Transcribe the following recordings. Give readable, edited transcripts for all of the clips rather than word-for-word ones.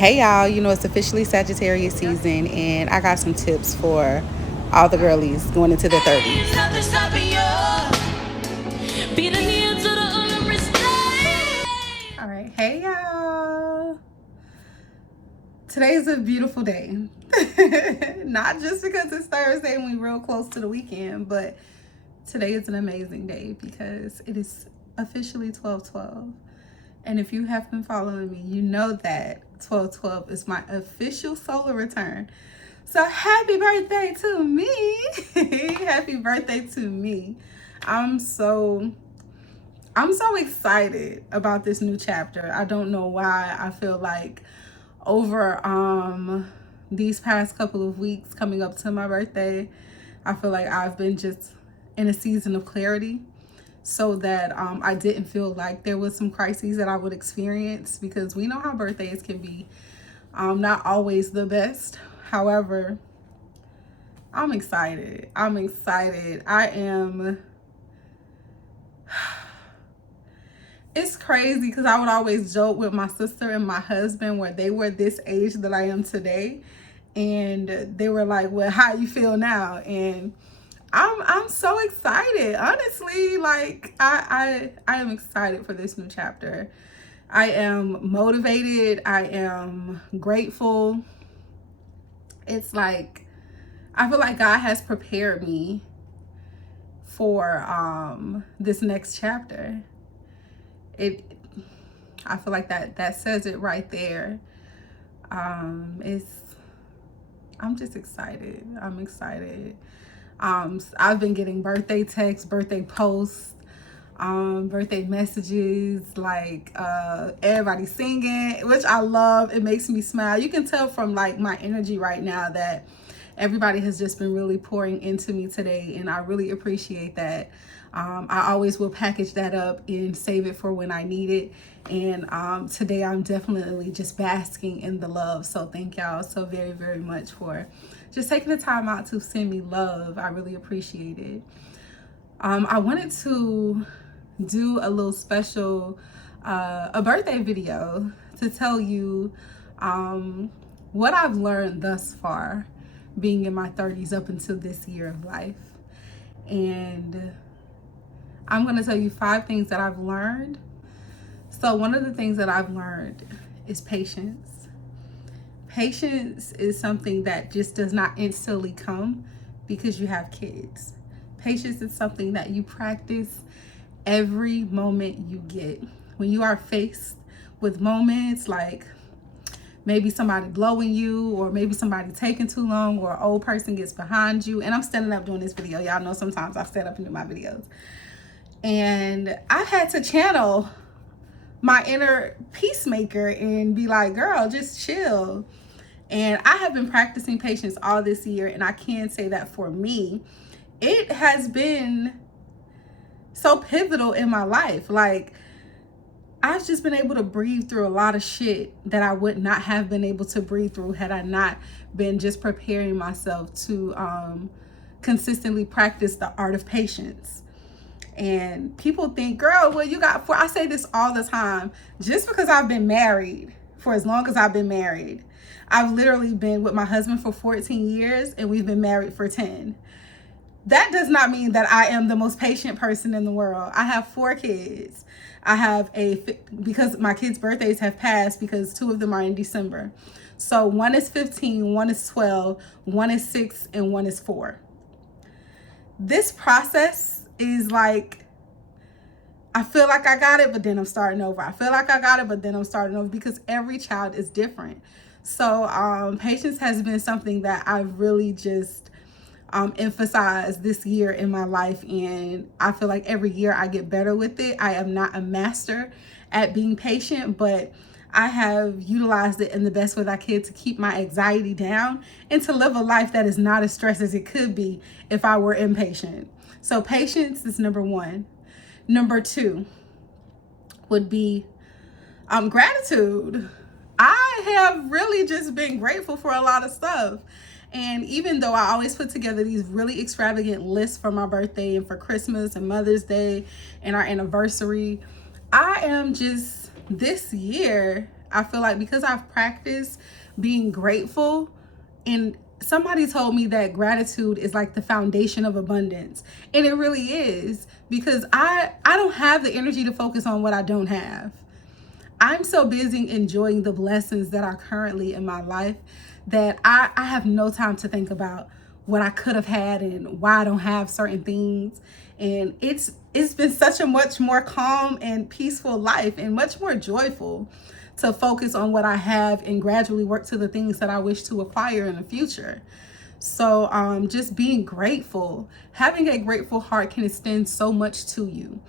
Hey y'all, it's officially Sagittarius season, and I got some tips for all the girlies going into their 30s. All right, hey y'all. Today's a beautiful day. Not just because it's Thursday and we're real close to the weekend, but today is an amazing day because it is officially 12/12. And if you have been following me, you know that 12/12 is my official solar return. So happy birthday to me. Happy birthday to me. I'm so excited about this new chapter. I don't know why. I feel like over these past couple of weeks coming up to my birthday, I feel like I've been just in a season of clarity, so that I didn't feel like there was some crises that I would experience, because we know how birthdays can be not always the best. However, I'm excited. I am. It's crazy because I would always joke with my sister and my husband where they were this age that I am today, and they were like, well, how you feel now? And I'm so excited. Honestly, like I am excited for this new chapter. I am motivated. I am grateful. It's like I feel like God has prepared me for this next chapter. I feel like that says it right there. I'm just excited. I'm excited. I've been getting birthday texts, birthday posts, birthday messages, like everybody singing, which I love. It makes me smile. You can tell from like my energy right now that everybody has just been really pouring into me today, and I really appreciate that. I always will package that up and save it for when I need it. And today I'm definitely just basking in the love. So thank y'all so very, very much for just taking the time out to send me love. I really appreciate it. I wanted to do a little special, a birthday video to tell you what I've learned thus far being in my 30s up until this year of life. And I'm going to tell you 5 things that I've learned. So one of the things that I've learned is patience. Patience is something that just does not instantly come because you have kids. Patience is something that you practice every moment you get. When you are faced with moments like maybe somebody blowing you, or maybe somebody taking too long, or an old person gets behind you. And I'm standing up doing this video. Y'all know sometimes I stand up and do my videos. And I had to channel my inner peacemaker and be like, girl, just chill. And I have been practicing patience all this year, and I can say that for me, it has been so pivotal in my life. Like, I've just been able to breathe through a lot of shit that I would not have been able to breathe through had I not been just preparing myself to consistently practice the art of patience. And people think, girl, well, I say this all the time, just because I've been married for as long as I've been married. I've literally been with my husband for 14 years and we've been married for 10. That does not mean that I am the most patient person in the world. I have 4 kids. Because my kids' birthdays have passed, because 2 of them are in December. So one is 15, one is 12, one is 6, and one is 4. This process is like, I feel like I got it, but then I'm starting over. I feel like I got it, but then I'm starting over, because every child is different. So patience has been something that I've really just emphasized this year in my life, and I feel like every year I get better with it. I am not a master at being patient, but I have utilized it in the best way that I could to keep my anxiety down and to live a life that is not as stressed as it could be if I were impatient. So patience is number 1. Number 2 would be gratitude. I have really just been grateful for a lot of stuff. And even though I always put together these really extravagant lists for my birthday and for Christmas and Mother's Day and our anniversary, I am just, this year, I feel like because I've practiced being grateful, and somebody told me that gratitude is like the foundation of abundance. And it really is, because I don't have the energy to focus on what I don't have. I'm so busy enjoying the blessings that are currently in my life that I have no time to think about what I could have had and why I don't have certain things. And it's been such a much more calm and peaceful life, and much more joyful to focus on what I have and gradually work to the things that I wish to acquire in the future. So just being grateful, having a grateful heart can extend so much to you.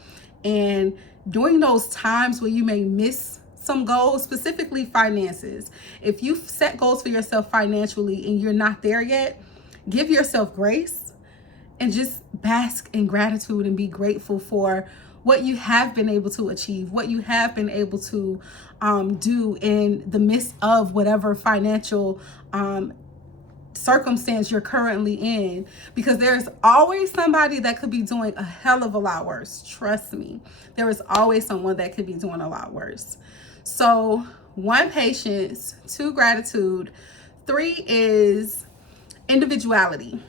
And during those times where you may miss some goals, specifically finances, if you've set goals for yourself financially and you're not there yet, give yourself grace and just bask in gratitude and be grateful for what you have been able to achieve, what you have been able to do in the midst of whatever financial circumstance you're currently in, because there's always somebody that could be doing a hell of a lot worse. Trust me, there is always someone that could be doing a lot worse. So 1, patience; 2, gratitude; 3 is individuality.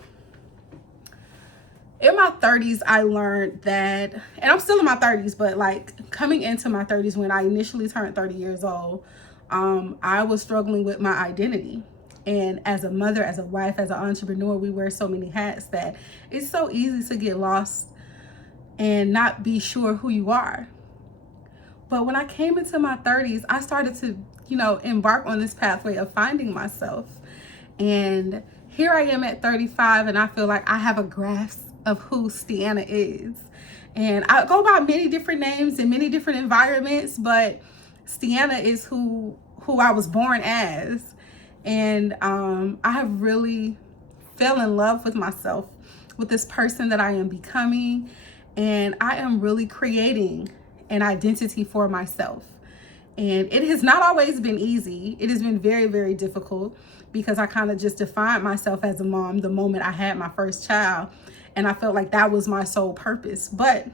In my 30s, I learned that, and I'm still in my 30s, but like coming into my 30s, when I initially turned 30 years old, I was struggling with my identity. And as a mother, as a wife, as an entrepreneur, we wear so many hats that it's so easy to get lost and not be sure who you are. But when I came into my 30s, I started to, embark on this pathway of finding myself. And here I am at 35, and I feel like I have a grasp of who Stiana is. And I go by many different names in many different environments, but Stiana is who I was born as. And I have really fell in love with myself, with this person that I am becoming. And I am really creating an identity for myself. And it has not always been easy. It has been very, very difficult, because I kind of just defined myself as a mom the moment I had my first child. And I felt like that was my sole purpose. But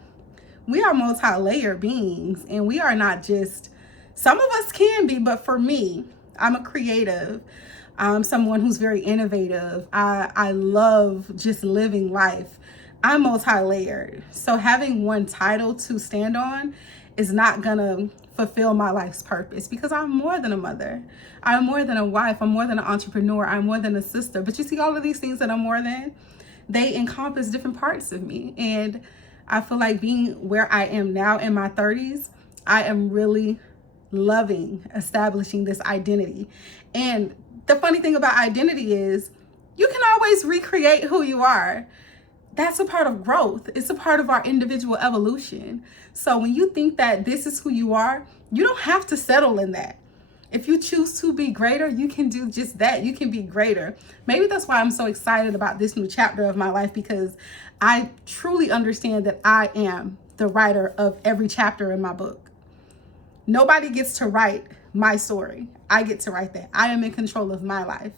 we are multi-layered beings, and we are not just, some of us can be, but for me, I'm a creative. I'm someone who's very innovative. I love just living life. I'm multi-layered. So having one title to stand on is not gonna fulfill my life's purpose, because I'm more than a mother. I'm more than a wife. I'm more than an entrepreneur. I'm more than a sister. But you see, all of these things that I'm more than, they encompass different parts of me. And I feel like being where I am now in my 30s, I am really loving establishing this identity. And the funny thing about identity is you can always recreate who you are. That's a part of growth. It's a part of our individual evolution. So when you think that this is who you are, you don't have to settle in that. If you choose to be greater, you can do just that. You can be greater. Maybe that's why I'm so excited about this new chapter of my life, because I truly understand that I am the writer of every chapter in my book. Nobody gets to write my story. I get to write that. I am in control of my life.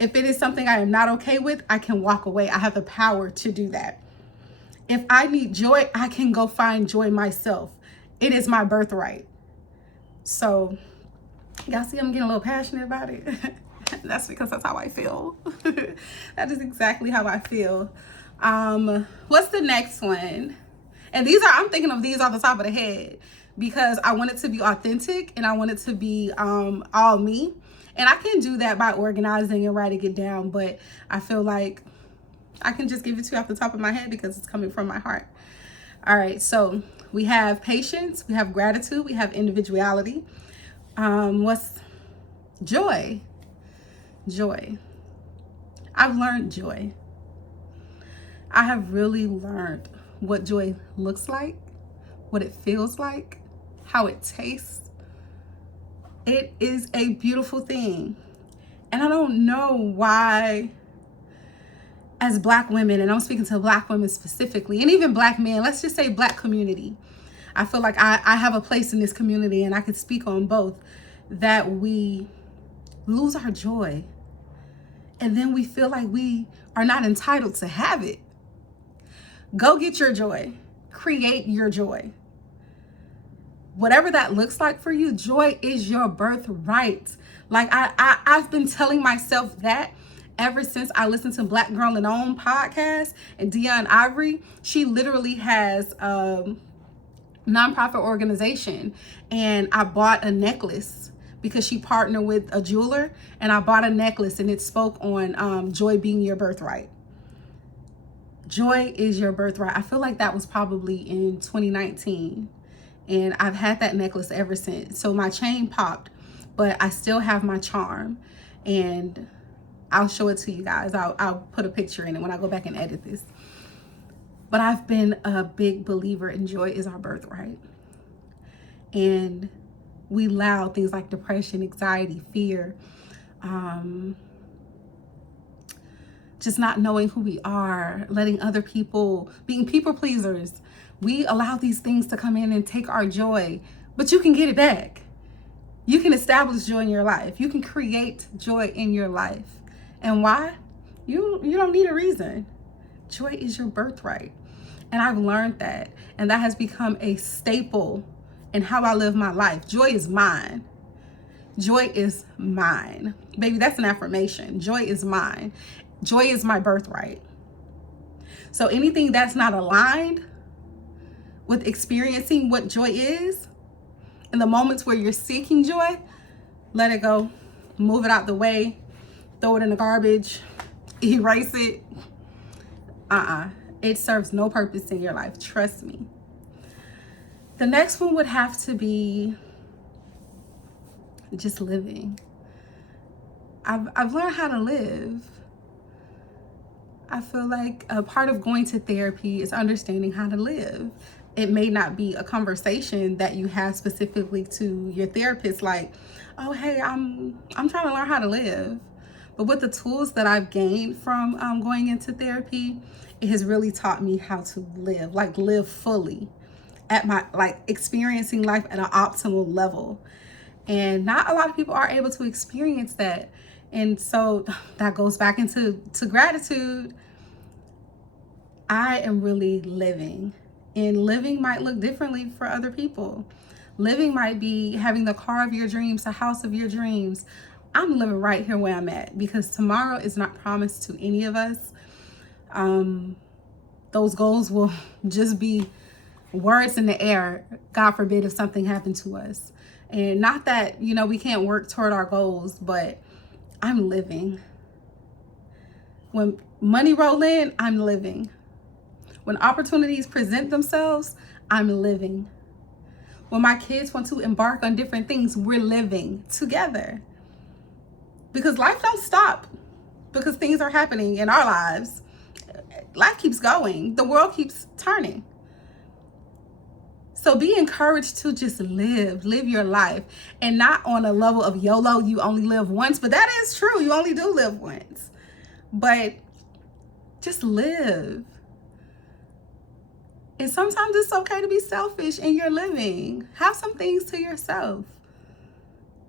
If it is something I am not okay with, I can walk away. I have the power to do that. If I need joy, I can go find joy myself. It is my birthright. So, y'all see I'm getting a little passionate about it? That's because that's how I feel. That is exactly how I feel. What's the next one? And I'm thinking of these off the top of the head, because I want it to be authentic and I want it to be all me. And I can do that by organizing and writing it down, but I feel like I can just give it to you off the top of my head because it's coming from my heart. All right, so we have patience, we have gratitude, we have individuality. What's joy? Joy. I've learned joy. I have really learned what joy looks like, what it feels like, how it tastes. It is a beautiful thing. And I don't know why, as Black women, and I'm speaking to Black women specifically, and even Black men, let's just say Black community, I feel like I have a place in this community, and I could speak on both, that we lose our joy. And then we feel like we are not entitled to have it. Go get your joy. Create your joy. whatever that looks like for you, joy is your birthright. Like I've been telling myself that ever since I listened to Black Girl and Own podcast, and Dion Ivory, she literally has nonprofit organization, and I bought a necklace because she partnered with a jeweler, and I bought a necklace and it spoke on joy being your birthright. Joy is your birthright. I feel like that was probably in 2019, and I've had that necklace ever since. So my chain popped, but I still have my charm, and I'll show it to you guys. I'll put a picture in it when I go back and edit this. But I've been a big believer in joy is our birthright. And we allow things like depression, anxiety, fear, just not knowing who we are, letting other people, being people pleasers. We allow these things to come in and take our joy, but you can get it back. You can establish joy in your life. You can create joy in your life. And why? You don't need a reason. Joy is your birthright. And I've learned that. And that has become a staple in how I live my life. Joy is mine. Joy is mine. Baby, that's an affirmation. Joy is mine. Joy is my birthright. So anything that's not aligned with experiencing what joy is, in the moments where you're seeking joy, let it go. Move it out the way. Throw it in the garbage. Erase it. It serves no purpose in your life. Trust me. The next one would have to be just living. I've learned how to live. I feel like a part of going to therapy is understanding how to live. It may not be a conversation that you have specifically to your therapist, like, oh, hey, I'm trying to learn how to live. But with the tools that I've gained from going into therapy, it has really taught me how to live, like live fully at my, like experiencing life at an optimal level. And not a lot of people are able to experience that. And so that goes back into gratitude. I am really living, and living might look differently for other people. Living might be having the car of your dreams, the house of your dreams. I'm living right here where I'm at, because tomorrow is not promised to any of us. Those goals will just be words in the air. God forbid if something happened to us. And not that, we can't work toward our goals, but I'm living. When money roll in, I'm living. When opportunities present themselves, I'm living. When my kids want to embark on different things, we're living together. Because life don't stop because things are happening in our lives. Life keeps going. The world keeps turning. So be encouraged to just live your life, and not on a level of YOLO, you only live once, but that is true. You only do live once, but just live. And sometimes it's okay to be selfish in your living. Have some things to yourself.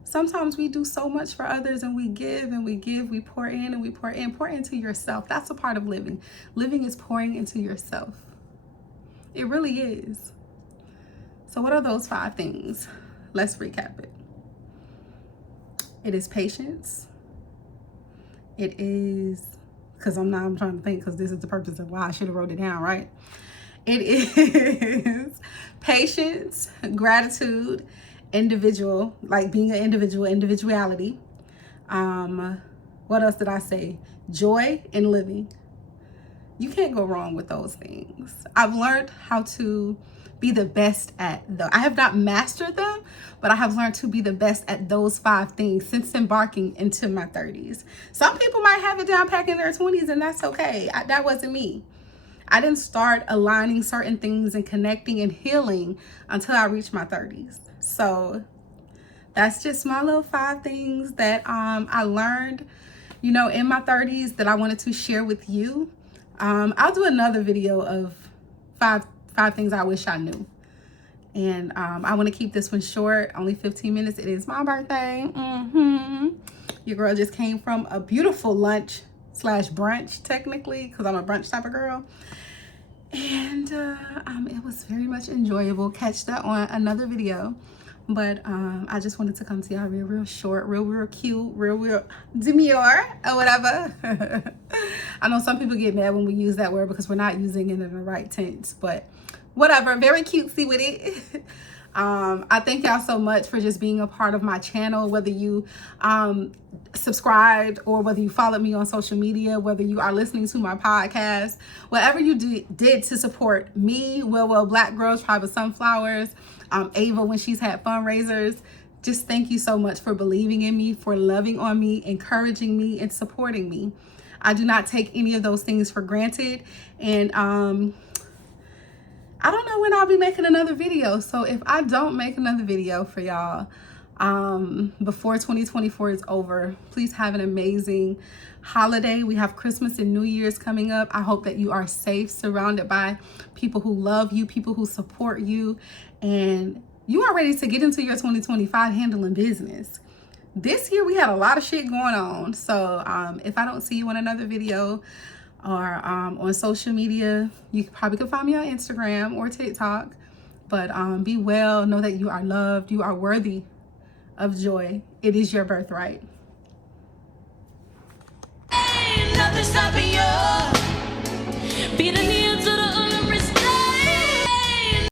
Sometimes we do so much for others, and we give and we give, we pour in and we pour in. Pour into yourself. That's a part of living. Living is pouring into yourself. It really is. So what are those 5 things? Let's recap it. It is patience. It is, because I'm trying to think, because this is the purpose of why I should have wrote it down, right? It is patience, gratitude, individual, like being an individual, individuality. What else did I say? Joy and living. You can't go wrong with those things. I've learned how to be the best at them. I have not mastered them, but I have learned to be the best at those 5 things since embarking into my 30s. Some people might have it down pack in their 20s, and that's okay. That wasn't me. I didn't start aligning certain things and connecting and healing until I reached my 30s. So that's just my little 5 things that I learned, in my 30s that I wanted to share with you. I'll do another video of 5 things I wish I knew. And I want to keep this one short, only 15 minutes. It is my birthday. Your girl just came from a beautiful lunch / brunch, technically, because I'm a brunch type of girl. And it was very much enjoyable. Catch that on another video. But I just wanted to come to y'all real short, real cute, real demure or whatever. I know some people get mad when we use that word because we're not using it in the right tense, but whatever, very cutesy with it. I thank y'all so much for just being a part of my channel, whether you subscribed or whether you followed me on social media, whether you are listening to my podcast, whatever you did to support me, Well Black Girls, Tribe of Sunflowers, Ava when she's had fundraisers. Just thank you so much for believing in me, for loving on me, encouraging me, and supporting me. I do not take any of those things for granted. And I don't know when I'll be making another video. So if I don't make another video for y'all before 2024 is over, please have an amazing holiday. We have Christmas and New Year's coming up. I hope that you are safe, surrounded by people who love you, people who support you, and you are ready to get into your 2025 handling business. This year we had a lot of shit going on. So if I don't see you in another video or on social media, you probably can find me on Instagram or TikTok. But be well, know that you are loved, you are worthy of joy. It is your birthright.